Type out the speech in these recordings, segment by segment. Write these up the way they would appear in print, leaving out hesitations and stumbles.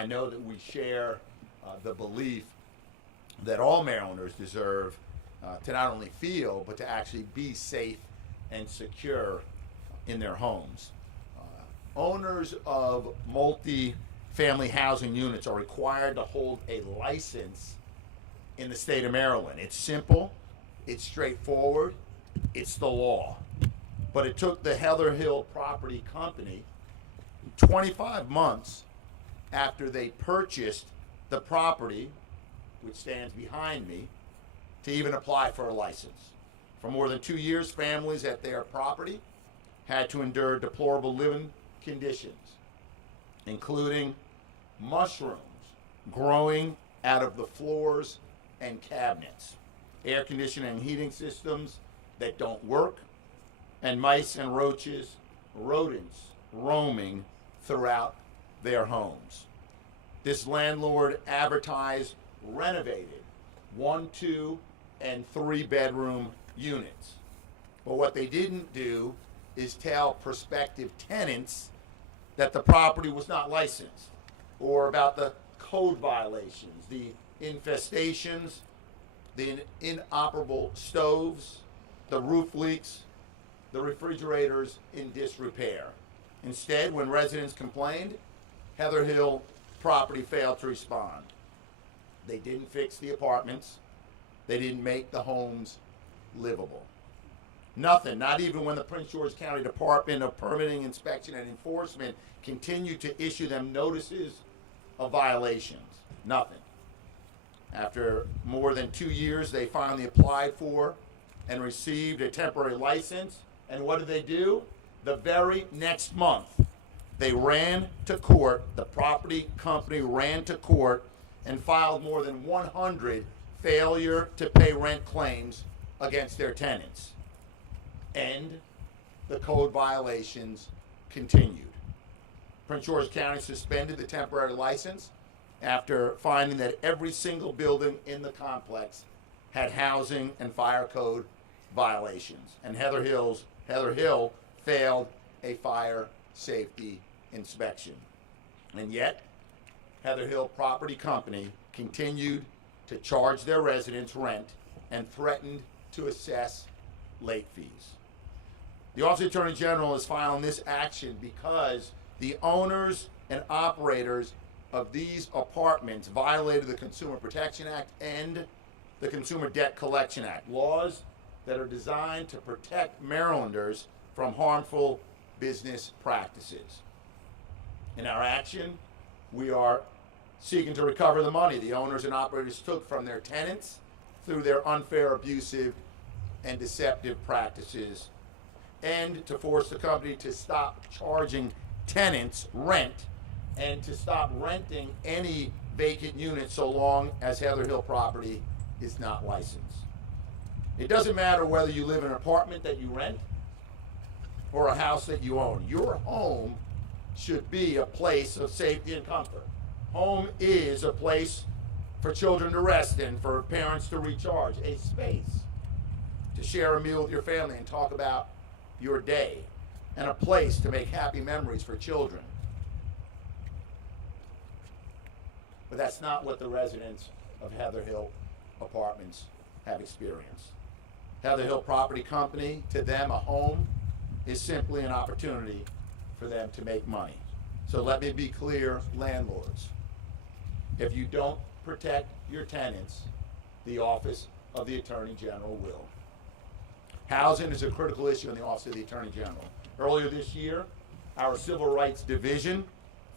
I know that we share the belief that all Marylanders deserve to not only feel, but to actually be safe and secure in their homes. Owners of multi-family housing units are required to hold a license in the state of Maryland. It's simple, it's straightforward, it's the law. But it took the Heather Hill Property Company 25 months after they purchased the property, which stands behind me, to even apply for a license. For more than 2 years, families at their property had to endure deplorable living conditions, including mushrooms growing out of the floors and cabinets, air conditioning and heating systems that don't work, and mice and roaches, rodents roaming throughout their homes. This landlord advertised renovated 1, 2, and 3 bedroom units. But what they didn't do is tell prospective tenants that the property was not licensed, or about the code violations, the infestations, the inoperable stoves, the roof leaks, the refrigerators in disrepair. Instead, when residents complained, Heather Hill Property failed to respond. They didn't fix the apartments. They didn't make the homes livable. Nothing, not even when the Prince George County Department of Permitting, Inspection, and Enforcement continued to issue them notices of violations. Nothing. After more than 2 years, they finally applied for and received a temporary license. And what did they do? The very next month, they ran to court, the property company ran to court and filed more than 100 failure to pay rent claims against their tenants. And the code violations continued. Prince George County suspended the temporary license after finding that every single building in the complex had housing and fire code violations. And Heather Hill failed a fire safety inspection. And yet, Heather Hill Property Company continued to charge their residents rent and threatened to assess late fees. The Office of the Attorney General is filing this action because the owners and operators of these apartments violated the Consumer Protection Act and the Consumer Debt Collection Act, laws that are designed to protect Marylanders from harmful business practices. In our action, we are seeking to recover the money the owners and operators took from their tenants through their unfair, abusive, and deceptive practices, and to force the company to stop charging tenants rent and to stop renting any vacant units so long as Heather Hill Property is not licensed. It doesn't matter whether you live in an apartment that you rent or a house that you own. Your home should be a place of safety and comfort. Home is a place for children to rest in, for parents to recharge, a space to share a meal with your family and talk about your day, and a place to make happy memories for children. But that's not what the residents of Heather Hill Apartments have experienced. Heather Hill Property Company, to them, a home is simply an opportunity for them to make money. So let me be clear, landlords. If you don't protect your tenants, the Office of the Attorney General will. Housing is a critical issue in the Office of the Attorney General. Earlier this year, our Civil Rights Division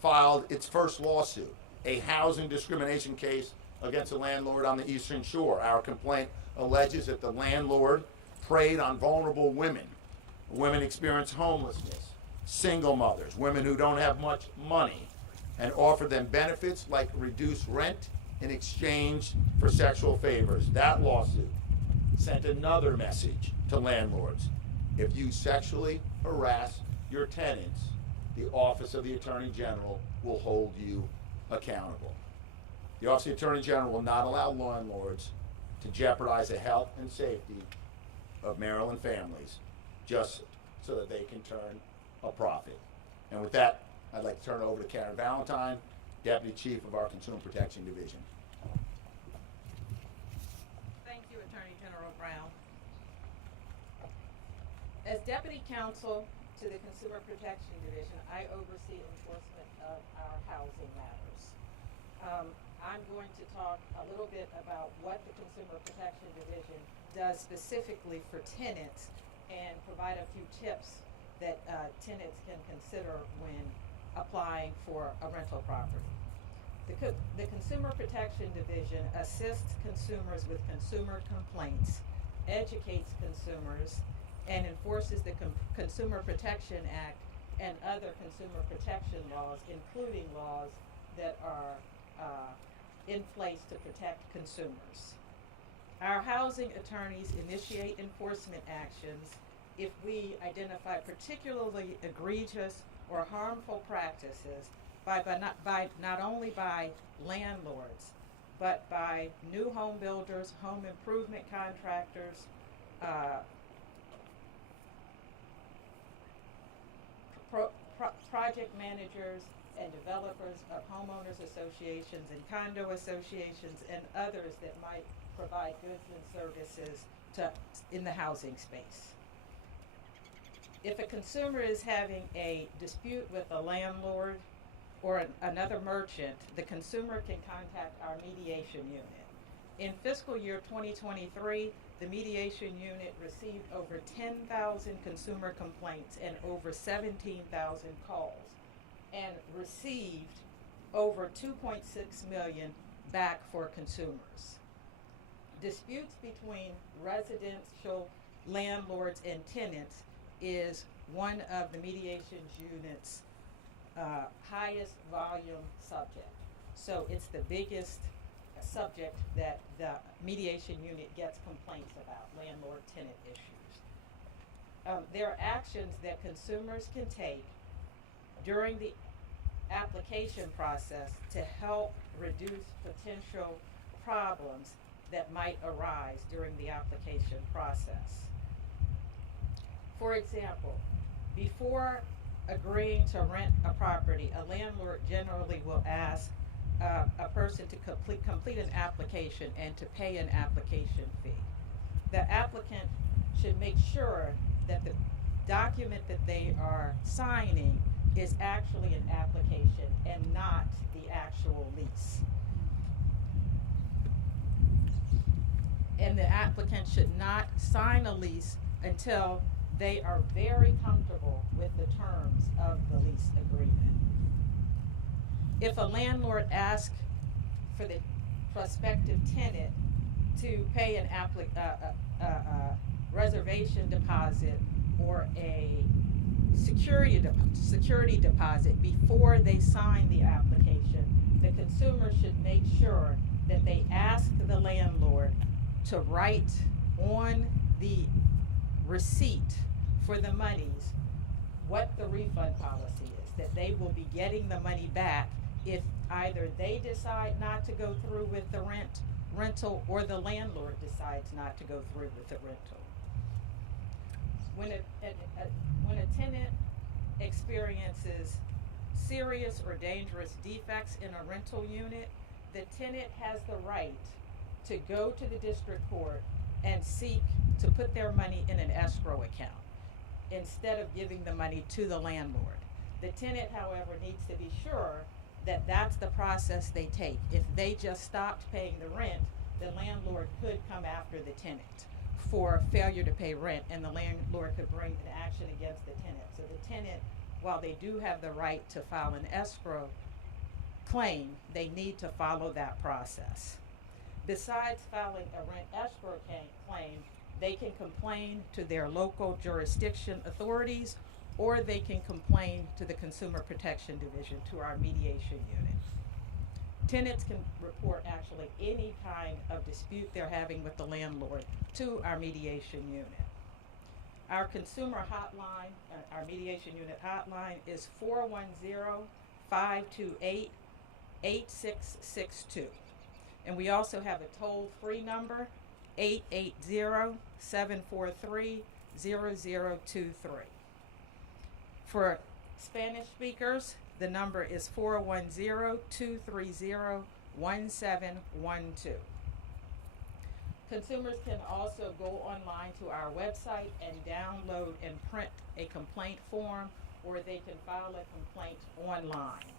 filed its first lawsuit, a housing discrimination case against a landlord on the Eastern Shore. Our complaint alleges that the landlord preyed on vulnerable women. Women experience homelessness, single mothers, women who don't have much money, and offered them benefits like reduced rent in exchange for sexual favors. That lawsuit sent another message to landlords. If you sexually harass your tenants, the Office of the Attorney General will hold you accountable. The Office of the Attorney General will not allow landlords to jeopardize the health and safety of Maryland families just so that they can turn a profit. And with that, I'd like to turn it over to Karen Valentine, Deputy Chief of our Consumer Protection Division. Thank you, Attorney General Brown. As Deputy Counsel to the Consumer Protection Division, I oversee enforcement of our housing matters. I'm going to talk a little bit about what the Consumer Protection Division does specifically for tenants and provide a few tips that tenants can consider when applying for a rental property. The Consumer Protection Division assists consumers with consumer complaints, educates consumers, and enforces the Consumer Protection Act and other consumer protection laws, including laws that are in place to protect consumers. Our housing attorneys initiate enforcement actions if we identify particularly egregious or harmful practices by not only by landlords, but by new home builders, home improvement contractors, project managers and developers of homeowners associations and condo associations and others that might provide goods and services in the housing space. If a consumer is having a dispute with a landlord or another merchant, the consumer can contact our mediation unit. In fiscal year 2023, the mediation unit received over 10,000 consumer complaints and over 17,000 calls, and received over 2.6 million back for consumers. Disputes between residential landlords and tenants is one of the mediation unit's highest volume subject. So it's the biggest subject that the mediation unit gets complaints about, landlord-tenant issues. There are actions that consumers can take during the application process to help reduce potential problems that might arise during the application process. For example, before agreeing to rent a property, a landlord generally will ask a person to complete an application and to pay an application fee. The applicant should make sure that the document that they are signing is actually an application and not the actual lease. And the applicant should not sign a lease until they are very comfortable with the terms of the lease agreement. If a landlord asks for the prospective tenant to pay an reservation deposit or a security deposit before they sign the application, the consumer should make sure that they ask the landlord to write on the receipt for the monies what the refund policy is, that they will be getting the money back if either they decide not to go through with the rental or the landlord decides not to go through with the rental. When a tenant experiences serious or dangerous defects in a rental unit, the tenant has the right to go to the district court and seek to put their money in an escrow account instead of giving the money to the landlord. The tenant, however, needs to be sure that that's the process they take. If they just stopped paying the rent, the landlord could come after the tenant for failure to pay rent, and the landlord could bring an action against the tenant. So the tenant, while they do have the right to file an escrow claim, they need to follow that process. Besides filing a rent escrow claim, they can complain to their local jurisdiction authorities, or they can complain to the Consumer Protection Division, to our mediation unit. Tenants can report actually any kind of dispute they're having with the landlord to our mediation unit. Our consumer hotline, our mediation unit hotline is 410-528-8662. And we also have a toll-free number, 880-743-0023. For Spanish speakers, The number is 410-230-1712. Consumers can also go online to our website and download and print a complaint form, or they can file a complaint online.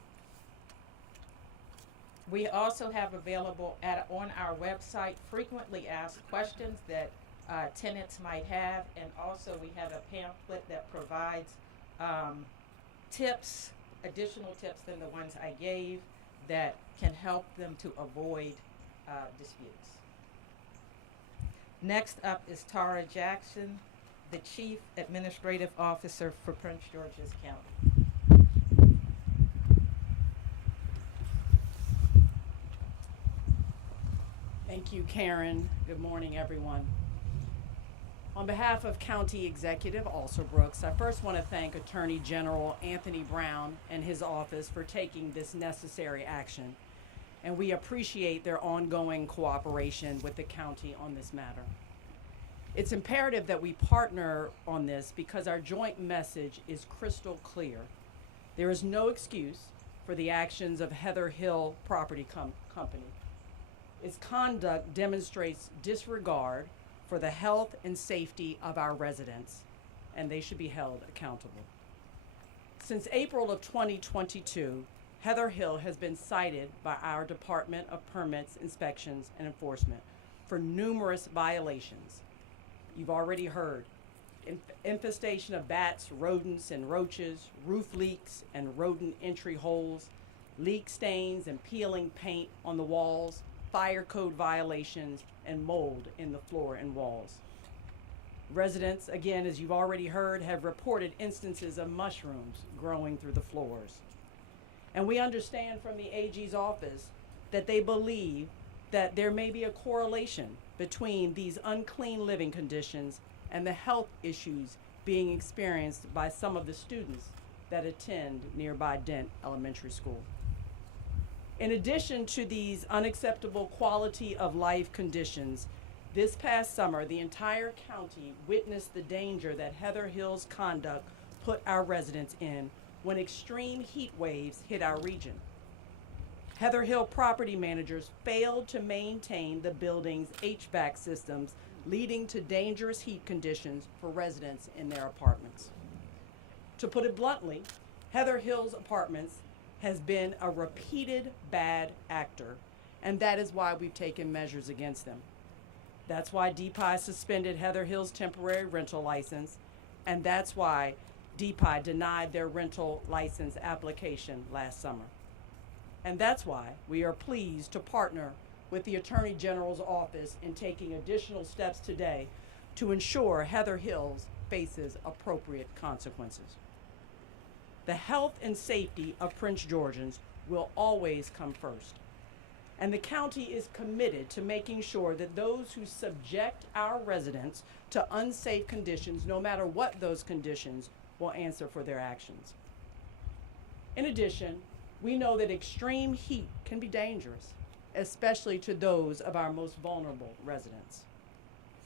We also have available on our website frequently asked questions that tenants might have, and also we have a pamphlet that provides tips, additional tips than the ones I gave, that can help them to avoid disputes. Next up is Tara Jackson, the Chief Administrative Officer for Prince George's County. Thank you, Karen. Good morning, everyone. On behalf of County Executive Brooks, I first want to thank Attorney General Anthony Brown and his office for taking this necessary action, and we appreciate their ongoing cooperation with the county on this matter. It's imperative that we partner on this because our joint message is crystal clear. There is no excuse for the actions of Heather Hill Property Company. Its conduct demonstrates disregard for the health and safety of our residents, and they should be held accountable. Since April of 2022, Heather Hill has been cited by our Department of Permits, Inspections, and Enforcement for numerous violations. You've already heard infestation of bats, rodents, and roaches, roof leaks and rodent entry holes, leak stains and peeling paint on the walls, fire code violations, and mold in the floor and walls. Residents, again, as you've already heard, have reported instances of mushrooms growing through the floors. And we understand from the AG's office that they believe that there may be a correlation between these unclean living conditions and the health issues being experienced by some of the students that attend nearby Dent Elementary School. In addition to these unacceptable quality of life conditions, this past summer, the entire county witnessed the danger that Heather Hill's conduct put our residents in when extreme heat waves hit our region. Heather Hill property managers failed to maintain the building's HVAC systems, leading to dangerous heat conditions for residents in their apartments. To put it bluntly, Heather Hill's apartments has been a repeated bad actor, and that is why we've taken measures against them. That's why DPI suspended Heather Hill's temporary rental license, and that's why DPI denied their rental license application last summer. And that's why we are pleased to partner with the Attorney General's office in taking additional steps today to ensure Heather Hills faces appropriate consequences. The health and safety of Prince Georgians will always come first. And the county is committed to making sure that those who subject our residents to unsafe conditions, no matter what those conditions, will answer for their actions. In addition, we know that extreme heat can be dangerous, especially to those of our most vulnerable residents.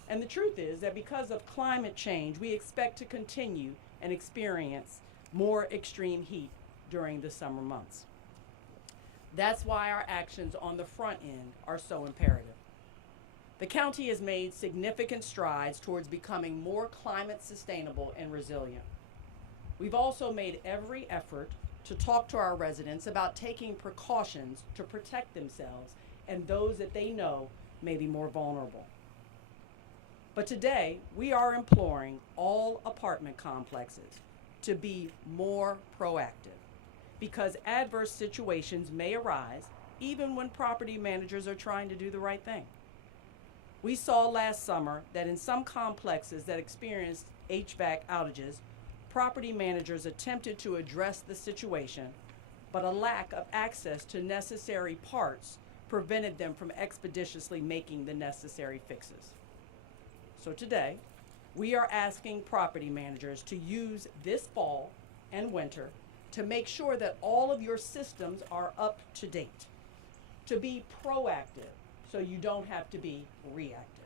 And the truth is that because of climate change, we expect to continue and experience more extreme heat during the summer months. That's why our actions on the front end are so imperative. The county has made significant strides towards becoming more climate sustainable and resilient. We've also made every effort to talk to our residents about taking precautions to protect themselves and those that they know may be more vulnerable. But today, we are imploring all apartment complexes to be more proactive, because adverse situations may arise even when property managers are trying to do the right thing. We saw last summer that in some complexes that experienced HVAC outages, property managers attempted to address the situation, but a lack of access to necessary parts prevented them from expeditiously making the necessary fixes. So today, we are asking property managers to use this fall and winter to make sure that all of your systems are up to date, to be proactive so you don't have to be reactive.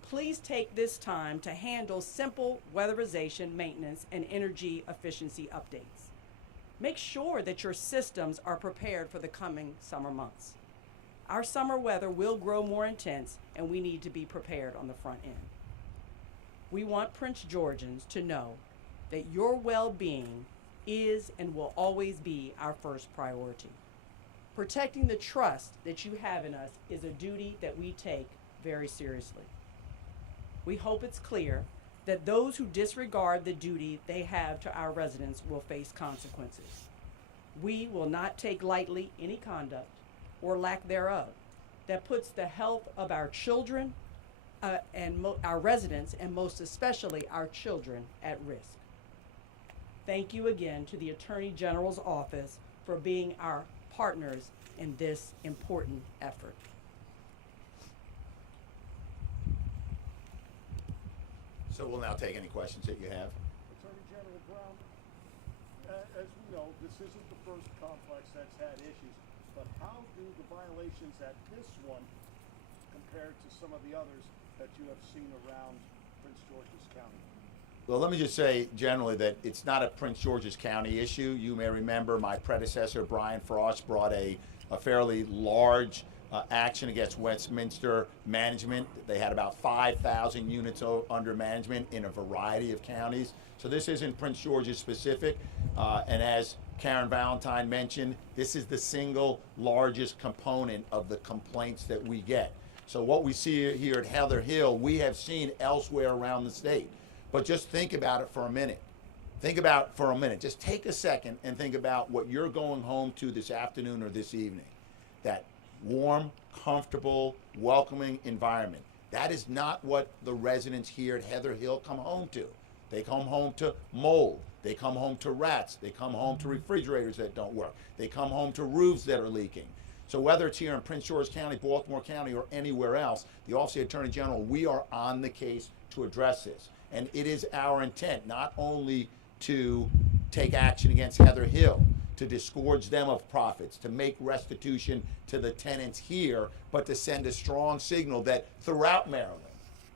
Please take this time to handle simple weatherization, maintenance, and energy efficiency updates. Make sure that your systems are prepared for the coming summer months. Our summer weather will grow more intense, and we need to be prepared on the front end. We want Prince Georgians to know that your well-being is and will always be our first priority. Protecting the trust that you have in us is a duty that we take very seriously. We hope it's clear that those who disregard the duty they have to our residents will face consequences. We will not take lightly any conduct or lack thereof that puts the health of our children our residents, and most especially our children, at risk. Thank you again to the Attorney General's office for being our partners in this important effort. So we'll now take any questions that you have. Attorney General Brown, as we know, this isn't the first complex that's had issues, but how do the violations at this one compare to some of the others that you have seen around Prince George's County? Well, let me just say generally that it's not a Prince George's County issue. You may remember my predecessor, Brian Frost, brought a fairly large action against Westminster Management. They had about 5,000 units under management in a variety of counties. So this isn't Prince George's specific. And as Karen Valentine mentioned, this is the single largest component of the complaints that we get. So what we see here at Heather Hill, we have seen elsewhere around the state. But just think about it for a minute. Think about it for a minute. Just take a second and think about what you're going home to this afternoon or this evening. That warm, comfortable, welcoming environment. That is not what the residents here at Heather Hill come home to. They come home to mold. They come home to rats. They come home to refrigerators that don't work. They come home to roofs that are leaking. So whether it's here in Prince George County, Baltimore County, or anywhere else, the Office of the Attorney General, we are on the case to address this. And it is our intent not only to take action against Heather Hill, to disgorge them of profits, to make restitution to the tenants here, but to send a strong signal that throughout Maryland,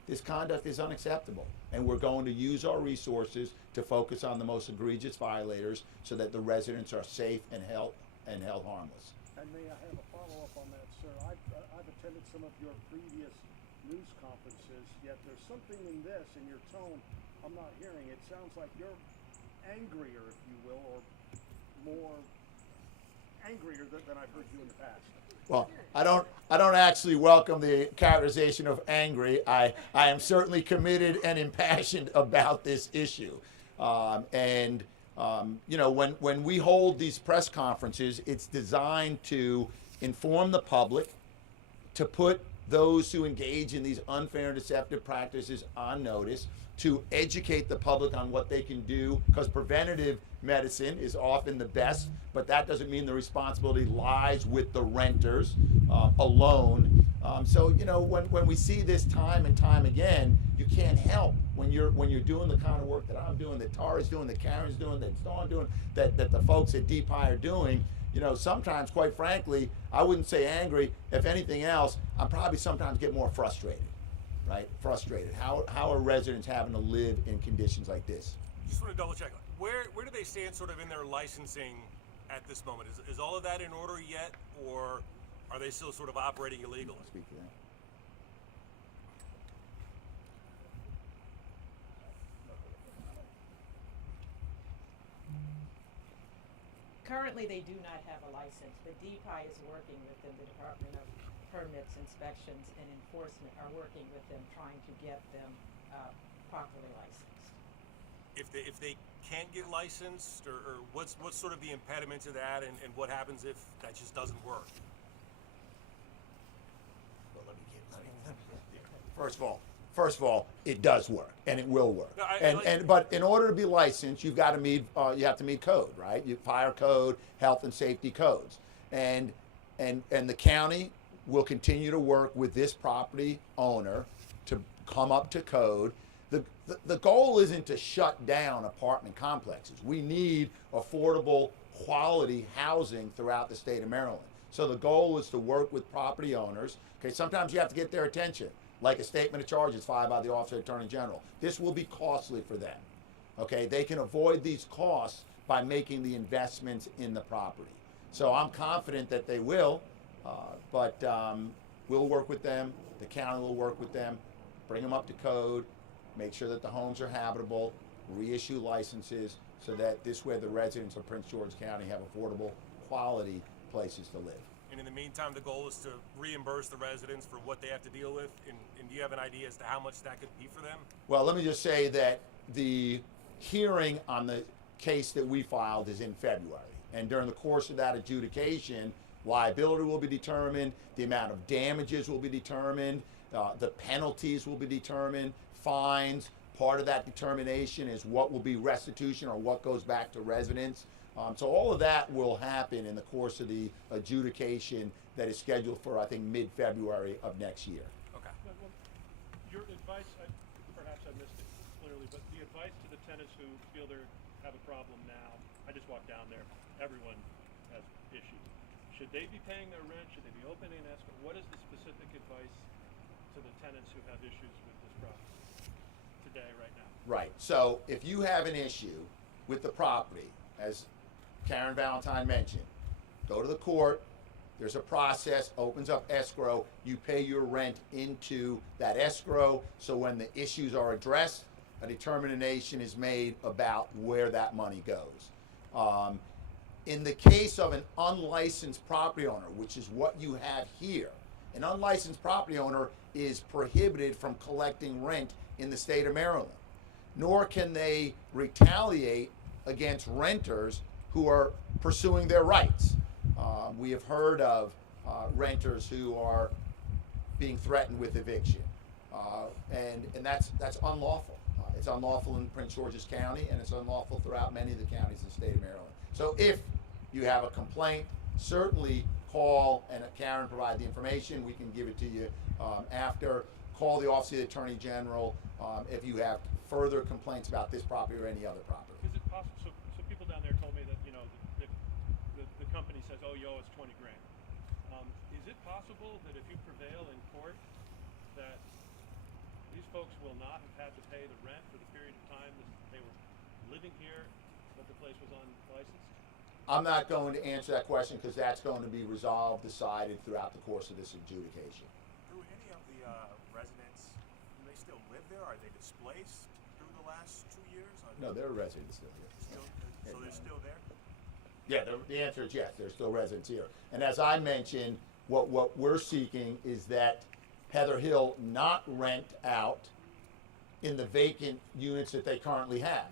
this conduct is unacceptable. And we're going to use our resources to focus on the most egregious violators so that the residents are safe and held harmless. And may I have a follow-up on that, sir? I've attended some of your previous news conferences, yet there's something in this, in your tone, I'm not hearing. It sounds like you're angrier, if you will, or more angrier than I've heard you in the past. Well, I don't actually welcome the characterization of angry. I am certainly committed and impassioned about this issue. You know, when we hold these press conferences, it's designed to inform the public, to put those who engage in these unfair and deceptive practices on notice, to educate the public on what they can do, because preventative medicine is often the best, but that doesn't mean the responsibility lies with the renters alone. So, you know, when we see this time and time again, you can't help when you're doing the kind of work that I'm doing, that Tara's doing, that Karen's doing, that Dawn's doing, that the folks at DPI are doing. You know, sometimes, quite frankly, I wouldn't say angry. If anything else, I'm probably sometimes get more frustrated, right? Frustrated. How are residents having to live in conditions like this? Just want to double check. Where do they stand sort of in their licensing at this moment? Is all of that in order yet, or are they still sort of operating illegally? Speak to that. Currently, they do not have a license, but DPI is working with them. The Department of Permits, Inspections, and Enforcement are working with them, trying to get them properly licensed. If they can't get licensed, or what's sort of the impediment to that, and what happens if that just doesn't work? Well, First of all, it does work, and it will work. No, But in order to be licensed, you have to meet code, right? Fire code, health and safety codes, and the county will continue to work with this property owner to come up to code. The goal isn't to shut down apartment complexes. We need affordable, quality housing throughout the state of Maryland. So the goal is to work with property owners. Okay, sometimes you have to get their attention, like a statement of charges filed by the Office of the Attorney General. This will be costly for them. Okay, they can avoid these costs by making the investments in the property. So I'm confident that they will, but we'll work with them. The county will work with them, bring them up to code, make sure that the homes are habitable, reissue licenses, so that this way the residents of Prince George County have affordable, quality places to live. And in the meantime, the goal is to reimburse the residents for what they have to deal with. And do you have an idea as to how much that could be for them? Well, let me just say that the hearing on the case that we filed is in February. And during the course of that adjudication, liability will be determined, the amount of damages will be determined, the penalties will be determined, fines. Part of that determination is what will be restitution or what goes back to residents. So all of that will happen in the course of the adjudication that is scheduled for, I think, mid-February of next year. Okay. Well, your advice, perhaps I missed it clearly, but the advice to the tenants who feel they have a problem now, I just walked down there, everyone has issues. Should they be paying their rent? Should they be opening an escrow? What is the specific advice to the tenants who have issues with this property today, right now? Right. So if you have an issue with the property, as Karen Valentine mentioned, go to the court. There's a process, opens up escrow. You pay your rent into that escrow. So when the issues are addressed, a determination is made about where that money goes. In the case of an unlicensed property owner, which is what you have here, an unlicensed property owner is prohibited from collecting rent in the state of Maryland, nor can they retaliate against renters who are pursuing their rights. We have heard of renters who are being threatened with eviction, and that's unlawful. It's unlawful in Prince George's County, and it's unlawful throughout many of the counties in the state of Maryland. So if you have a complaint, certainly call, and Karen provide the information. We can give it to you after. Call the Office of the Attorney General if you have further complaints about this property or any other property. Is it possible, so people down there told me that, you know, the company says, oh, you owe us 20 grand. Is it possible that if you prevail in court, that these folks will not have had to pay the rent for the period of time that they were living here, but the place was unlicensed? I'm not going to answer that question because that's going to be resolved, decided throughout the course of this adjudication. Do any of the residents, do they still live there? Are they displaced through the last 2 years? No, they're residents still here. So they're still there? Yeah, the answer is yes, there's still residents here. And as I mentioned, what we're seeking is that Heather Hill not rent out in the vacant units that they currently have.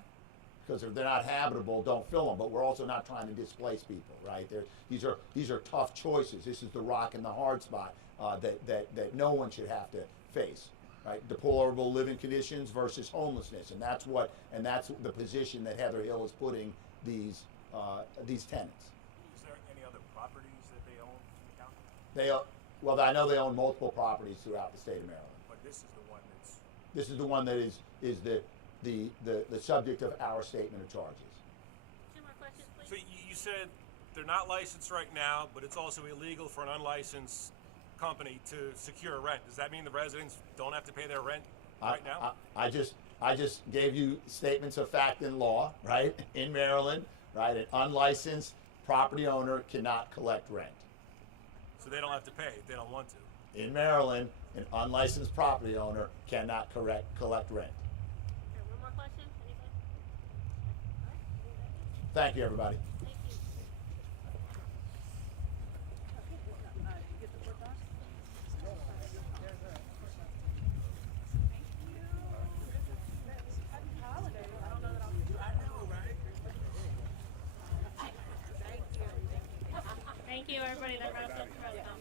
Because if they're not habitable, don't fill them. But we're also not trying to displace people, right? These are tough choices. This is the rock and the hard spot that no one should have to face, right? Deplorable living conditions versus homelessness, and that's the position that Heather Hill is putting these tenants. Is there any other properties that they own in the county? Well, I know they own multiple properties throughout the state of Maryland. But this is the one that's... This is the one that is the subject of our statement of charges. Two more questions, please. So you said they're not licensed right now, but it's also illegal for an unlicensed company to secure rent. Does that mean the residents don't have to pay their rent right now? I just gave you statements of fact and law, right? In Maryland, right? An unlicensed property owner cannot collect rent. So they don't have to pay if they don't want to. In Maryland, an unlicensed property owner cannot collect rent. Okay, one more question? Anybody? All right. Thank you, everybody. Thank you. Thank you, everybody. That wraps up the press conference.